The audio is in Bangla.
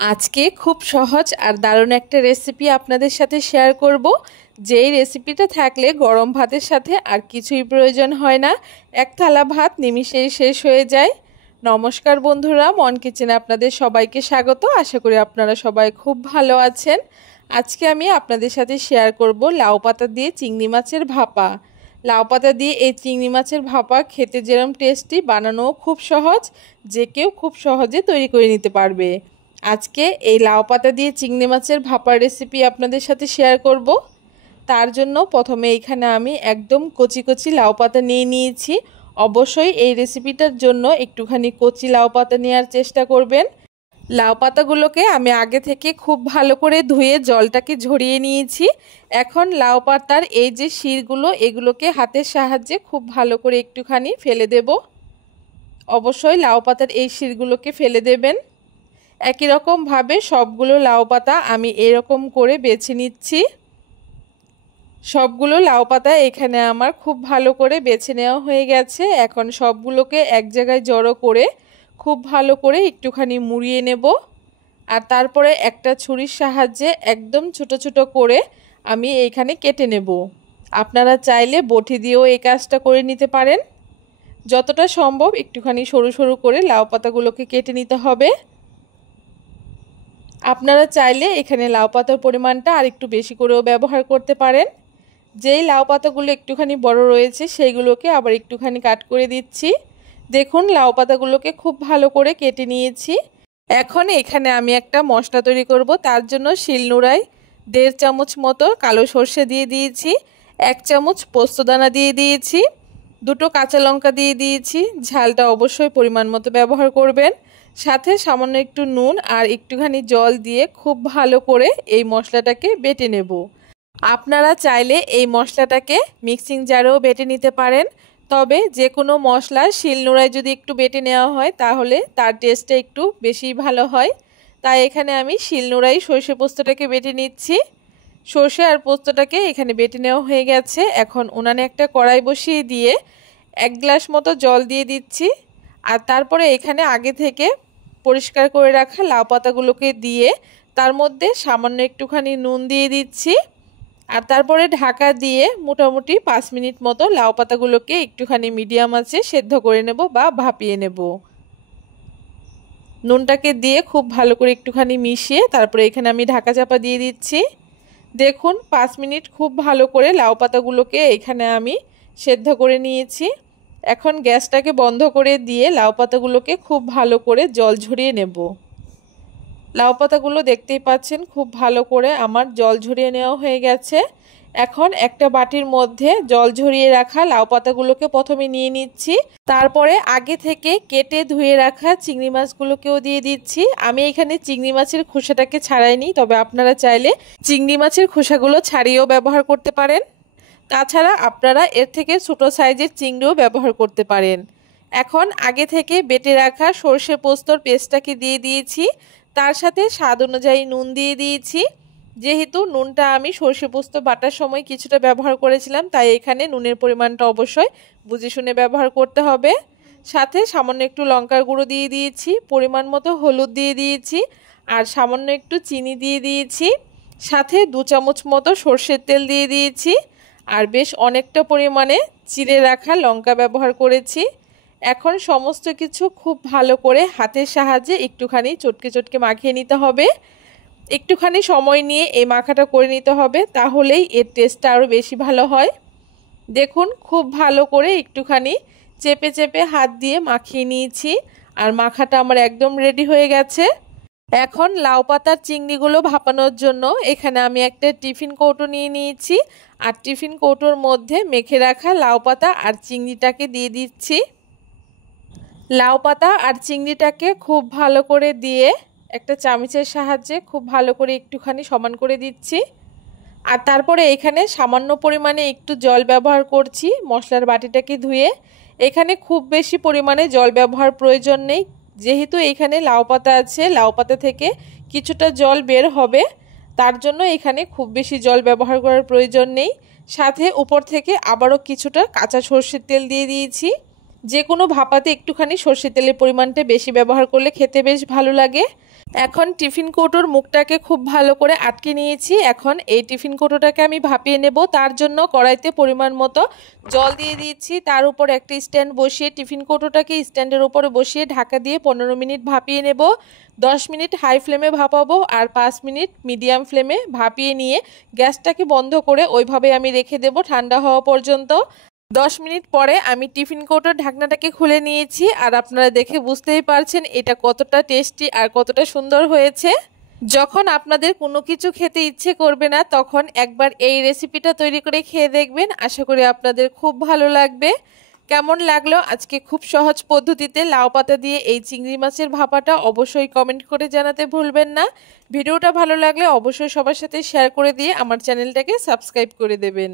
আজকে খুব সহজ আর দারুণ একটা রেসিপি আপনাদের সাথে শেয়ার করব। যেই রেসিপিটা থাকলে গরম ভাতের সাথে আর কিছুই প্রয়োজন হয় না, এক থালা ভাত নিমিষেই শেষ হয়ে যায়। নমস্কার বন্ধুরা, মন কিচেনে আপনাদের সবাইকে স্বাগত। আশা করি আপনারা সবাই খুব ভালো আছেন। আজকে আমি আপনাদের সাথে শেয়ার করব লাউ পাতা দিয়ে চিংড়ি মাছের ভাপা। লাউ পাতা দিয়ে এই চিংড়ি মাছের ভাপা খেতে যেরকম টেস্টি, বানানোও খুব সহজ, যে কেউ খুব সহজে তৈরি করে নিতে পারবে। আজকে এই লাউ পাতা দিয়ে চিংড়ি মাছের ভাপার রেসিপি আপনাদের সাথে শেয়ার করব। তার জন্য প্রথমে এখানে আমি একদম কচি কচি লাউ পাতা নিয়ে নিয়েছি। অবশ্যই এই রেসিপিটার জন্য একটুখানি কচি লাউ পাতা নেওয়ার চেষ্টা করবেন। লাউ পাতাগুলোকে আমি আগে থেকে খুব ভালো করে ধুয়ে জলটাকে ঝরিয়ে নিয়েছি। এখন লাউ পাতার এই যে শিরগুলো, এগুলোকে হাতের সাহায্যে খুব ভালো করে একটুখানি ফেলে দেব। অবশ্যই লাউ পাতার এই শিরগুলোকে ফেলে দেবেন। একই রকমভাবে সবগুলো লাউ পাতা আমি এরকম করে বেছে নিচ্ছি। সবগুলো লাউ পাতা এখানে আমার খুব ভালো করে বেছে নেওয়া হয়ে গেছে। এখন সবগুলোকে এক জায়গায় জড়ো করে খুব ভালো করে একটুখানি মুড়িয়ে নেব। আর তারপরে একটা ছুরির সাহায্যে একদম ছোট ছোট করে আমি এইখানে কেটে নেব। আপনারা চাইলে বটি দিয়েও এই কাজটা করে নিতে পারেন। যতটা সম্ভব একটুখানি সরু সরু করে লাউ পাতাগুলোকে কেটে নিতে হবে। আপনারা চাইলে এখানে লাউ পাতার পরিমাণটা আর একটু বেশি করেও ব্যবহার করতে পারেন। যেই লাউ পাতাগুলো একটুখানি বড় রয়েছে সেইগুলোকে আবার একটুখানি কাট করে দিচ্ছি। দেখুন, লাউ পাতাগুলোকে খুব ভালো করে কেটে নিয়েছি। এখন এখানে আমি একটা মশলা তৈরি করব। তার জন্য শিলনোড়ায় 1.5 চামচ মতো কালো সর্ষে দিয়ে দিয়েছি, 1 চামচ পোস্তদানা দিয়ে দিয়েছি, 2টো কাঁচা লঙ্কা দিয়ে দিয়েছি। ঝালটা অবশ্যই পরিমাণ মতো ব্যবহার করবেন। সাথে সামান্য একটু নুন আর একটুখানি জল দিয়ে খুব ভালো করে এই মশলাটাকে বেটে নেব। আপনারা চাইলে এই মশলাটাকে মিক্সিং জারেও বেটে নিতে পারেন। তবে যে কোনো মশলা শিলনোড়ায় যদি একটু বেটে নেওয়া হয় তাহলে তার টেস্টটা একটু বেশি ভালো হয়। তাই এখানে আমি শিলনোড়ায় সর্ষে পোস্তটাকে বেটে নিচ্ছি। সর্ষে আর পোস্তটাকে এখানে বেটে নেওয়া হয়ে গেছে। এখন উনানে একটা কড়াই বসিয়ে দিয়ে 1 গ্লাস মতো জল দিয়ে দিচ্ছি। আর তারপরে এখানে আগে থেকে পরিষ্কার করে রাখা লাউ পাতাগুলোকে দিয়ে তার মধ্যে সামান্য একটুখানি নুন দিয়ে দিচ্ছি। আর তারপরে ঢাকা দিয়ে মোটামুটি 5 মিনিট মতো লাউ পাতাগুলোকে একটুখানি মিডিয়াম আঁচে সেদ্ধ করে নেব বা ভাপিয়ে নেব। নুনটাকে দিয়ে খুব ভালো করে একটুখানি মিশিয়ে তারপরে এখানে আমি ঢাকা চাপা দিয়ে দিচ্ছি। দেখুন, 5 মিনিট খুব ভালো করে লাউ পাতাগুলোকে এখানে আমি সেদ্ধ করে নিয়েছি। এখন গ্যাসটাকে বন্ধ করে দিয়ে লাউ পাতাগুলোকে খুব ভালো করে জল ঝরিয়ে নেব। লাউ পাতাগুলো দেখতেই পাচ্ছেন খুব ভালো করে আমার জল ঝরিয়ে নেওয়া হয়ে গেছে। এখন একটা বাটির মধ্যে জল ঝরিয়ে রাখা লাউ পাতাগুলোকে প্রথমে নিয়ে নিচ্ছি। তারপরে আগে থেকে কেটে ধুয়ে রাখা চিংড়ি মাছগুলোকেও দিয়ে দিচ্ছি। আমি এখানে চিংড়ি মাছের খোসাটাকে ছাড়াইনি, তবে আপনারা চাইলে চিংড়ি মাছের খোসাগুলো ছাড়িয়েও ব্যবহার করতে পারেন। তাছাড়া আপনারা এর থেকে ছোট সাইজের চিংড়িও ব্যবহার করতে পারেন। এখন আগে থেকে বেটে রাখা সর্ষে পোস্তর পেস্টটাকে দিয়ে দিয়েছি। তার সাথে স্বাদ অনুযায়ী নুন দিয়ে দিয়েছি। যেহেতু নুনটা আমি সর্ষে পোস্ত বাটার সময় কিছুটা ব্যবহার করেছিলাম, তাই এখানে নুনের পরিমাণটা অবশ্যই বুঝে শুনে ব্যবহার করতে হবে। সাথে সামান্য একটু লঙ্কার গুঁড়ো দিয়ে দিয়েছি, পরিমাণ মতো হলুদ দিয়ে দিয়েছি, আর সামান্য একটু চিনি দিয়ে দিয়েছি। সাথে 2 চামচ মতো সর্ষের তেল দিয়ে দিয়েছি। আর বেশ অনেকটা পরিমাণে চিড়ে রাখা লঙ্কা ব্যবহার করেছি। এখন সমস্ত কিছু খুব ভালো করে হাতের সাহায্যে একটুখানি চটকে চটকে মাখিয়ে নিতে হবে। একটুখানি সময় নিয়ে এই মাখাটা করে নিতে হবে, তাহলেই এর টেস্টটা আরও বেশি ভালো হয়। দেখুন, খুব ভালো করে একটুখানি চেপে চেপে হাত দিয়ে মাখিয়ে নিয়েছি। আর মাখাটা আমার একদম রেডি হয়ে গেছে। এখন লাউ পাতার চিংড়িগুলো ভাপানোর জন্য এখানে আমি একটা টিফিন কৌটো নিয়ে নিয়েছি। আর টিফিন কৌটোর মধ্যে মেখে রাখা লাউ পাতা আর চিংড়িটাকে দিয়ে দিচ্ছি। লাউ পাতা আর চিংড়িটাকে খুব ভালো করে দিয়ে একটা চামচের সাহায্যে খুব ভালো করে একটুখানি সমান করে দিচ্ছি। আর তারপরে এখানে সামান্য পরিমাণে একটু জল ব্যবহার করছি মশলার বাটিটাকে ধুয়ে। এখানে খুব বেশি পরিমাণে জল ব্যবহার প্রয়োজন নেই, যেহেতু এখানে লাউ পাতা আছে, লাউ পাতা থেকে কিছুটা জল বের হবে, তার জন্য এখানে খুব বেশি জল ব্যবহার করার প্রয়োজন নেই। সাথে উপর থেকে আবারও কিছুটা কাঁচা সর্ষের তেল দিয়ে দিয়েছি। যে কোনো ভাপাতে একটুখানি সর্ষের তেলের পরিমাণটা বেশি ব্যবহার করলে খেতে বেশ ভালো লাগে। এখন টিফিন কৌটোর মুখটাকে খুব ভালো করে আটকে নিয়েছি। এখন এই টিফিন কৌটোটাকে আমি ভাপিয়ে নেব। তার জন্য কড়াইতে পরিমাণ মতো জল দিয়ে দিয়েছি। তার উপর একটা স্ট্যান্ড বসিয়ে টিফিন কৌটোটাকে স্ট্যান্ডের উপরে বসিয়ে ঢাকা দিয়ে 15 মিনিট ভাপিয়ে নেব। 10 মিনিট হাই ফ্লেমে ভাপাবো আর 5 মিনিট মিডিয়াম ফ্লেমে ভাপিয়ে নিয়ে গ্যাসটাকে বন্ধ করে ওইভাবে আমি রেখে দেব ঠান্ডা হওয়া পর্যন্ত। 10 মিনিট পরে আমি টিফিন কৌটোর ঢাকনাটাকে খুলে নিয়েছি আর আপনারা দেখে বুঝতেই পারছেন এটা কতটা টেস্টি আর কতটা সুন্দর হয়েছে। যখন আপনাদের কোনো কিছু খেতে ইচ্ছে করবে না তখন একবার এই রেসিপিটা তৈরি করে খেয়ে দেখবেন, আশা করি আপনাদের খুব ভালো লাগবে। কেমন লাগলো আজকে খুব সহজ পদ্ধতিতে লাউ পাতা দিয়ে এই চিংড়ি মাছের ভাপাটা অবশ্যই কমেন্ট করে জানাতে ভুলবেন না। ভিডিওটা ভালো লাগলে অবশ্যই সবার সাথে শেয়ার করে দিয়ে আমার চ্যানেলটাকে সাবস্ক্রাইব করে দেবেন।